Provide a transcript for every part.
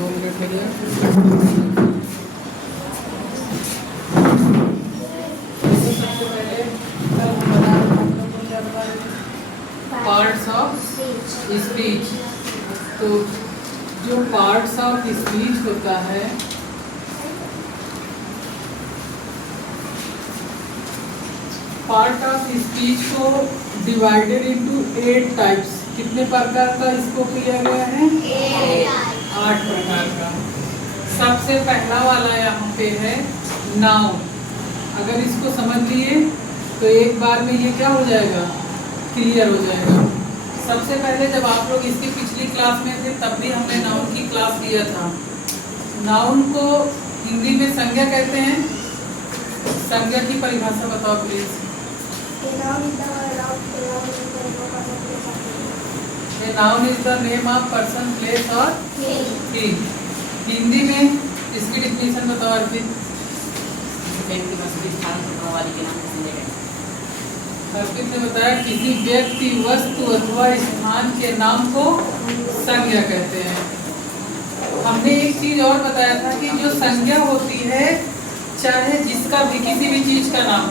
2 minute हो गया। सबसे पहले पार्ट्स ऑफ स्पीच। तो जो पार्ट्स ऑफ स्पीच होता है, पार्ट ऑफ स्पीच को डिवाइडेड इनटू 8 टाइप्स। कितने प्रकार का इसको किया गया है? 8 प्रकार का। सबसे पहला वाला यहाँ पे है नाउन। अगर इसको समझ लिए तो एक बार में ये क्या हो जाएगा, क्लियर हो जाएगा। सबसे पहले जब आप लोग इसकी पिछली क्लास में थे तब भी हमने नाउन की क्लास लिया था। नाउन को हिंदी में संज्ञा कहते हैं। संज्ञा की परिभाषा बताओ please. A noun is the name of person, place और thing। हिंदी में इसकी डिफिनेशन बताओ अर्पित। अर्पित ने बताया किसी व्यक्ति, वस्तु अथवा स्थान के नाम को संज्ञा कहते हैं। हमने एक चीज और बताया था कि जो संज्ञा होती है, चाहे जिसका भी किसी भी चीज का नाम,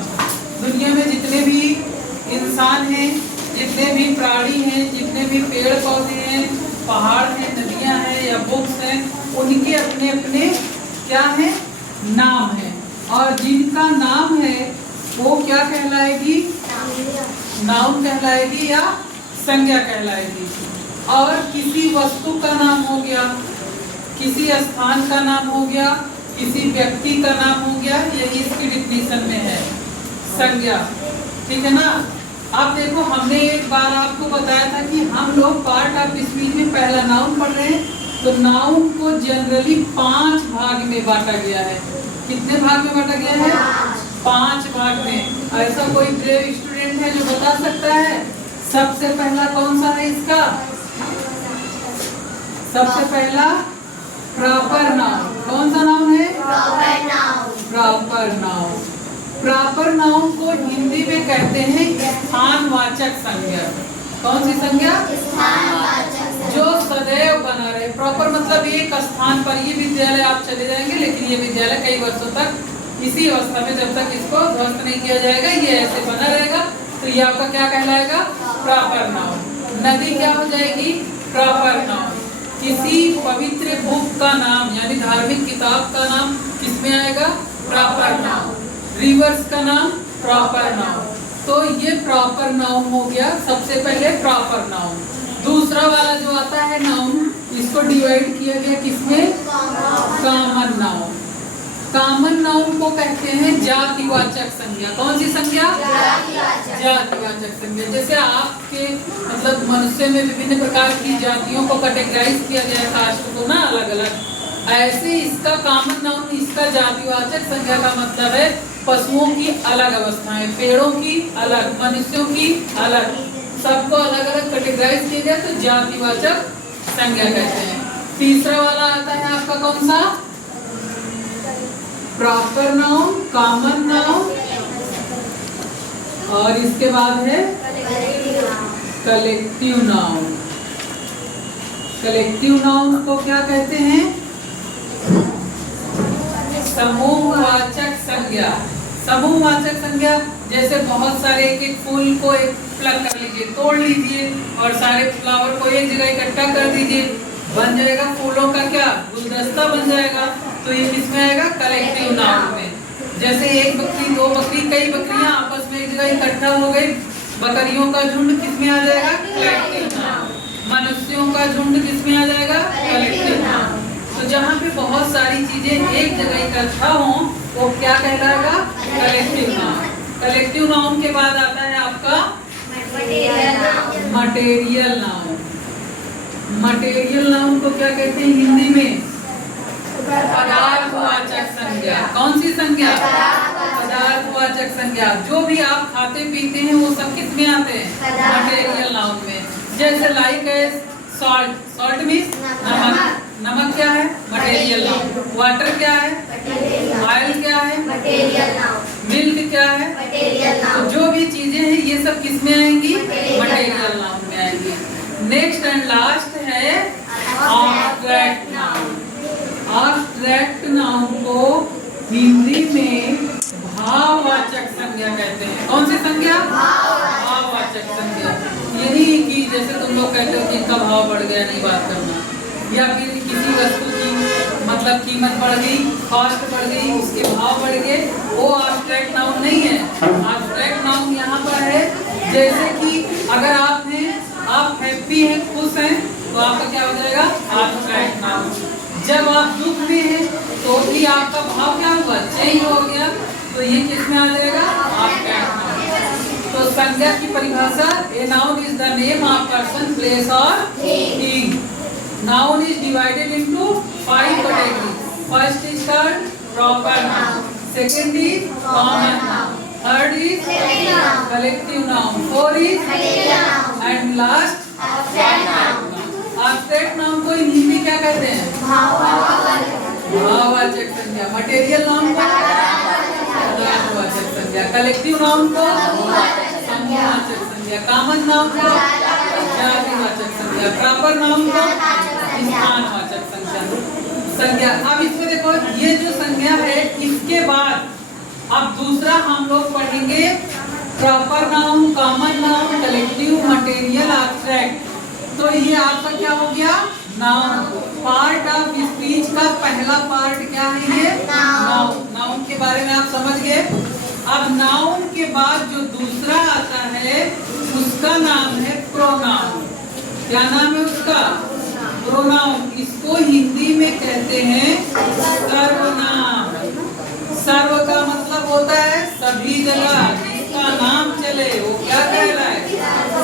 दुनिया में जितने भी इंसान हैं, जितने भी प्राणी हैं, जितने भी पेड़ पौधे हैं, पहाड़ हैं, नदियां हैं या बुक्स हैं, उनके अपने अपने क्या हैं, नाम हैं। और जिनका नाम है वो क्या कहलाएगी, नाउन कहलाएगी या संज्ञा कहलाएगी। और किसी वस्तु का नाम हो गया, किसी स्थान का नाम हो गया, किसी व्यक्ति का नाम हो गया, यही इसकी डिफिनेशन में है संज्ञा। ठीक है ना। अब देखो, हमने एक बार आपको बताया था कि हम लोग पार्ट ऑफ स्पीच में पहला नाउन पढ़ रहे हैं। तो नाउन को जनरली 5 भाग में बांटा गया है। कितने भाग में बांटा गया है? 5 भाग में। ऐसा कोई ब्रेव स्टूडेंट है जो बता सकता है सबसे पहला कौन सा है इसका? सबसे पहला प्रॉपर नाउन। कौन सा नाउन है? Proper noun. Proper noun. Proper noun को हिंदी में कहते हैं स्थानवाचक संज्ञा। कौन सी संज्ञा? स्थानवाचक, जो सदैव बना रहे। प्रॉपर मतलब एक स्थान पर। ये विद्यालय आप चले जाएंगे, लेकिन ये विद्यालय कई वर्षों तक इसी अवस्था में, जब तक इसको ध्वस्त नहीं किया जाएगा, ये ऐसे बना रहेगा। तो ये आपका क्या कहलाएगा? Proper noun. नदी क्या हो जाएगी? Proper noun. किसी पवित्र बुक का नाम यानी धार्मिक किताब का नाम किसमें आएगा? Proper noun. रिवर्स का नाम प्रॉपर नाउन। तो ये प्रॉपर नाउन हो गया सबसे पहले प्रॉपर नाउन। दूसरा वाला जो आता है नाउन, इसको डिवाइड किया गया किसमें? Common noun. कॉमन नाउन को कहते हैं जातिवाचक संज्ञा। कौन सी संज्ञा? जातिवाचक संज्ञा। जैसे आपके मतलब मनुष्य में विभिन्न प्रकार की जातियों को कैटेगराइज किया गया है, कास्ट को ना अलग अलग, ऐसे इसका कॉमन नाउन, इसका जातिवाचक संज्ञा का मतलब है पशुओं की अलग अवस्थाएं, पेड़ों की अलग, मनुष्यों की अलग, सबको अलग अलग कैटेगराइज किया गया, तो जातिवाचक संज्ञा कहते हैं। तीसरा वाला आता है आपका कौन सा? प्रॉपर नाउन, कॉमन नाउन, और इसके बाद है कलेक्टिव नाउन। कलेक्टिव नाउन को क्या कहते हैं? समूहवाचक संज्ञा। समूहवाचक संज्ञा जैसे बहुत सारे एक एक फूल को एक प्लग कर लीजिए, तोड़ लीजिए और सारे फ्लावर को एक जगह इकट्ठा कर दीजिए, बन जाएगा फूलों का क्या? गुलदस्ता बन जाएगा। तो ये किसमें आएगा? कलेक्टिव नाउन में। जैसे एक बकरी, 2 बकरी, कई बकरियां आपस में एक जगह इकट्ठा हो गई, बकरियों का झुंड किसमें आ जाएगा? Collective noun. मनुष्यों का झुंड किसमें आ जाएगा? Collective noun. तो जहाँ पे बहुत सारी चीजें एक जगह इकट्ठा हों वो क्या कहलाएगा? Collective noun. कलेक्टिव नाउन के बाद आता है आपका मटेरियल नाउन। मटेरियल नाउन को क्या कहते हैं हिंदी में? पदार्थवाचक संज्ञा। कौन सी संज्ञा? पदार्थवाचक संज्ञा। जो भी आप खाते पीते हैं वो सब किस में आते हैं? मटेरियल नाउन में। जैसे लाइक सॉल्ट, सॉल्ट मीन्स नमक। नमक क्या है? Material noun. वाटर क्या है? ऑयल क्या है? Material noun. मिल्क क्या है? Material noun. तो जो भी चीजें हैं ये सब किस में आएंगी? मटेरियल नाउन में आएंगी। नेक्स्ट एंड लास्ट है ऑब्जेक्ट नाउन। हिंदी में भाववाचक संज्ञा कहते हैं। कौन सी संज्ञा? भाववाचक संज्ञा। ये नहीं कि जैसे तुम लोग कहते हो कि इनका भाव बढ़ गया, नहीं बात करना, या फिर किसी वस्तु की मतलब कीमत बढ़ गई, कॉस्ट बढ़ गई, उसके भाव बढ़ गए, वो एब्स्ट्रैक्ट नाउन नहीं है। एब्स्ट्रैक्ट नाउन यहाँ पर है जैसे कि अगर आप हैप्पी हैं, खुश हैं, तो आपका क्या हो जाएगा? Abstract noun. जब आप दुख में हैं तो भी आपका भाव क्या हुआ? चेंज हो गया, तो ये किस में आ जाएगा? Abstract noun. तो संज्ञा की परिभाषा, a noun is the name of person, place और thing. Noun is divided into 5 categories. First is called proper noun. Second is common noun. Third is collective noun. Fourth is and last abstract noun. Abstract noun को हिंदी में क्या कहते हैं? भाववाचक संज्ञा। Material noun को पदार्थवाचक संज्ञा। Collective noun को समूहवाचक संज्ञा। कॉमन नाउन को जातिवाचक संज्ञा। प्रॉपर नाउन को स्थानवाचक संज्ञा। अब इसमें देखो, ये जो संज्ञा है, इसके बाद अब दूसरा हम लोग पढ़ेंगे proper noun, common noun, collective, material, abstract. तो ये आपका क्या हो गया? नाउन। पार्ट ऑफ स्पीच का पहला पार्ट क्या है? ये नाउन। नाउन के बारे में आप समझ गए। अब नाउन के बाद जो दूसरा आता है उसका नाम है प्रोनाउन। क्या नाम है उसका? प्रोनाउन। इसको हिंदी में कहते हैं सर्वनाम। सर्व का मतलब होता है सभी जगह, जिसका नाम चले वो क्या कहलाए?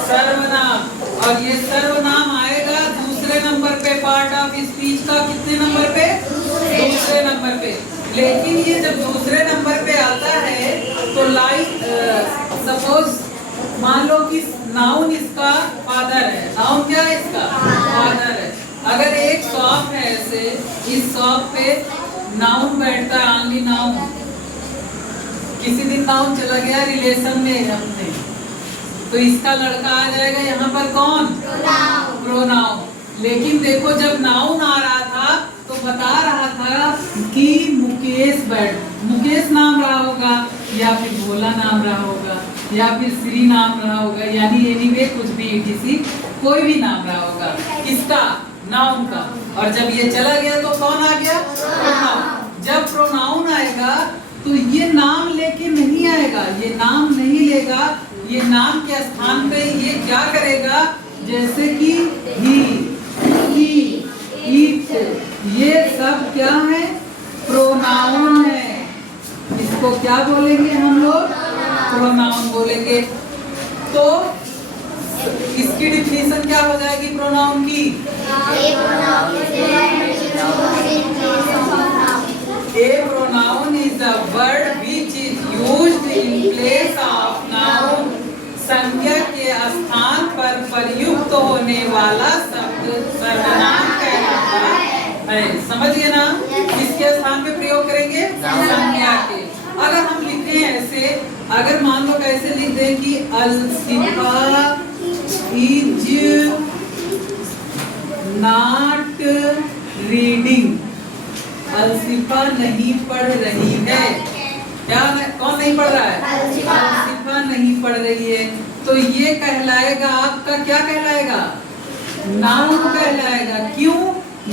सर्वनाम। और ये सर्वनाम आएगा दूसरे नंबर पे पार्ट ऑफ स्पीच का। कितने नंबर पे? दूसरे नंबर पे। लेकिन ये जब दूसरे नंबर पे आता है तो लाइक सपोज मान लो कि नाउन इसका फादर है। नाउन क्या है इसका? फादर है। अगर एक शॉप है, ऐसे इस शॉप पे नाउन बैठता है, ओनली नाउन। किसी दिन नाउन चला गया रिलेशन में अपने, तो इसका लड़का आ जाएगा यहाँ पर कौन? प्रोनाउन। लेकिन देखो जब नाउन आ रहा था तो बता रहा था कि मुकेश नाम रहा होगा, या फिर भोला नाम रहा होगा, या फिर श्री नाम रहा होगा, यानी एनीवे कुछ भी किसी कोई भी नाम रहा होगा। किसका? नाउन का। और जब ये चला गया तो कौन आ गया? प्रोनाउन। जब प्रोनाउन आएगा तो ये नाम लेके नहीं आएगा, ये नाम नहीं लेगा। ये नाम के स्थान पे ये क्या करेगा? जैसे कि ही, इट, ये सब क्या है? प्रोनाउन है। इसको क्या बोलेंगे हम लोग? प्रोनाउन बोलेंगे। तो इसकी डिफिनीशन क्या हो जाएगी प्रोनाउन की? A pronoun is a word which is used in place of noun. संज्ञा के स्थान पर प्रयुक्त होने वाला शब्द सर्वनाम कहलाता है। समझ गए ना? किसके स्थान पे प्रयोग करेंगे? संज्ञा के। अगर हम लिखें ऐसे, अगर मान लो कैसे लिख दें कि अलसिफा इज नॉट रीडिंग। अलसिफा नहीं पढ़ रही है। क्या कौन नहीं पढ़ रहा है? अलसिफा नहीं पढ़ रही है। तो ये कहलाएगा आपका, क्या कहलाएगा? नाउन कहलाएगा। क्यों?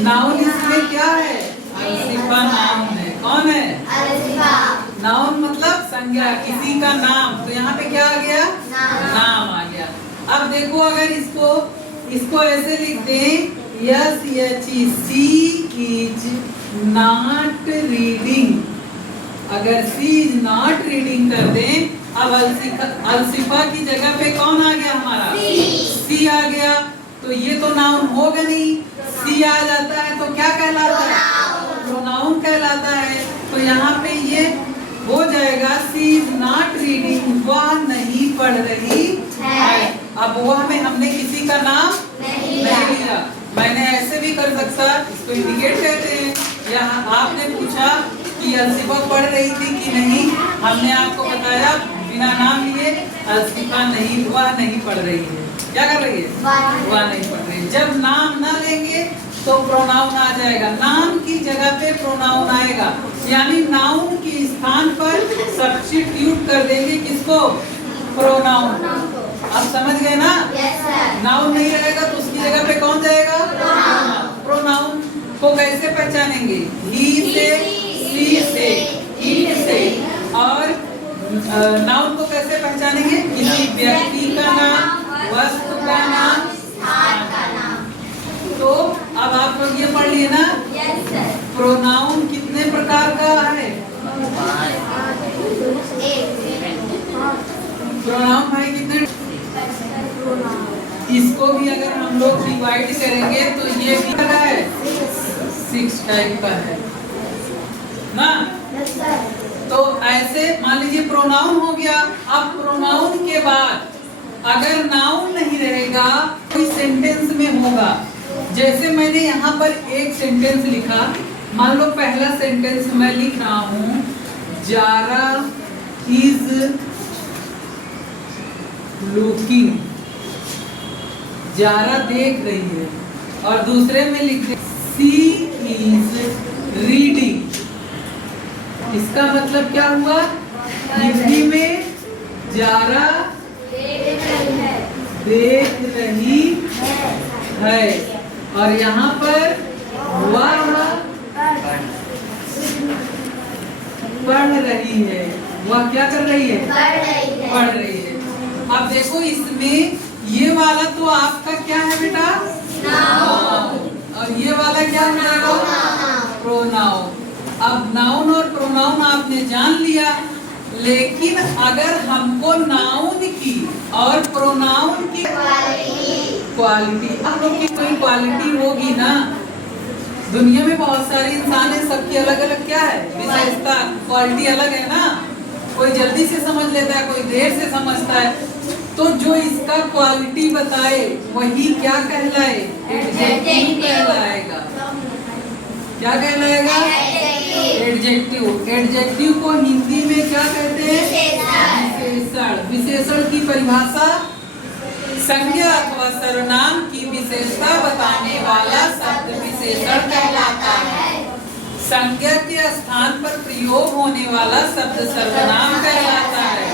नाउन इसमें क्या है? अलसिफा नाउन है। कौन है? अलसिफा। नाउन मतलब संज्ञा, किसी का नाम। तो यहाँ पे क्या आ गया? नाम आ गया। अब देखो अगर इसको ऐसे लिख दें, yes she is not reading. अगर सी इज नॉट रीडिंग कर दें, अब अलसिफा की जगह पे कौन आ गया हमारा? सी आ गया। तो ये तो नाउन होगा नहीं, सी आ जाता है तो क्या कहलाता है? प्रोनाउन कहलाता है। तो यहाँ पे ये हो जाएगा सी इज नॉट रीडिंग, वह नहीं पढ़ रही है। अब वह में हमने किसी का नाम नहीं लिया। मैंने ऐसे भी कर सकता, इसको इंडिकेट कहते हैं। यहाँ आपने पूछा कि अलसिफा पढ़ रही थी कि नहीं, हमने आपको बताया बिना नाम लिए अलसिफा वह नहीं पढ़ रही है। क्या कर रही है? वह नहीं पढ़ रही है। जब नाम ना लेंगे तो प्रोनाउन आ जाएगा। नाम की जगह पे प्रोनाउन आएगा, यानी नाउन के स्थान पर सब्स्टिट्यूट कर देंगे किसको? प्रोनाउन। आप समझ गए ना? नाउन नहीं रहेगा तो उसकी जगह पे कौन जाएगा? प्रोनाउन को कैसे पहचानेंगे? ही से, सी से, इट से। और नाउन को कैसे पहचानेंगे? किसी व्यक्ति का नाम, वस्तु का नाम, स्थान का नाम। तो अब आप लोग ये पढ़ लिए ना? प्रोनाउन कितने प्रकार का है? प्रोनाउन भाई कितने? इसको भी अगर हम लोग डिवाइड करेंगे तो ये भी है 6 टाइप का है ना। तो ऐसे मान लीजिए प्रोनाउन हो गया। अब प्रोनाउन के बाद अगर नाउन नहीं रहेगा कोई सेंटेंस में होगा। जैसे मैंने यहाँ पर एक सेंटेंस लिखा, मान लो पहला सेंटेंस मैं लिख रहा हूँ, जारा इज लुकिंग, जारा देख रही है। और दूसरे में लिख दे सी इज रीडिंग। इसका मतलब क्या हुआ? हिंदी में जारा देख रही है और यहाँ पर वह पढ़ रही है। वह क्या कर रही है? पढ़ रही है। अब देखो इसमें ये वाला तो आपका क्या है बेटा? नाउन। और ये वाला क्या है? प्रोनाउन। अब नाउन और प्रोनाउन आपने जान लिया, लेकिन अगर हमको नाउन की और प्रोनाउन की क्वालिटी, आप लोग की कोई क्वालिटी होगी ना। दुनिया में बहुत सारे इंसान है, सबकी अलग अलग क्या है? विशेषता, क्वालिटी अलग है ना। कोई जल्दी से समझ लेता है, कोई देर से समझता है। तो जो इसका क्वालिटी बताए वही क्या कहलाए? एडजेक्टिव कहलाएगा। क्या कहलाएगा? एडजेक्टिव। एडजेक्टिव को हिंदी में क्या कहते हैं? विशेषण। विशेषण की परिभाषा संज्ञा अथवा सर्वनाम की विशेषता बताने वाला शब्द विशेषण कहलाता है। संज्ञा के स्थान पर प्रयोग होने वाला शब्द सर्वनाम कहलाता है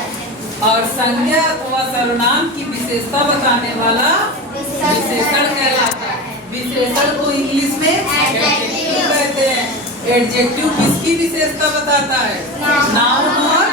और संज्ञा अथवा सर्वनाम की विशेषता बताने वाला विशेषण कहलाता है। विशेषण को इंग्लिश में एडजेक्टिव कहते हैं। एडजेक्टिव किसकी विशेषता बताता है? नाउन और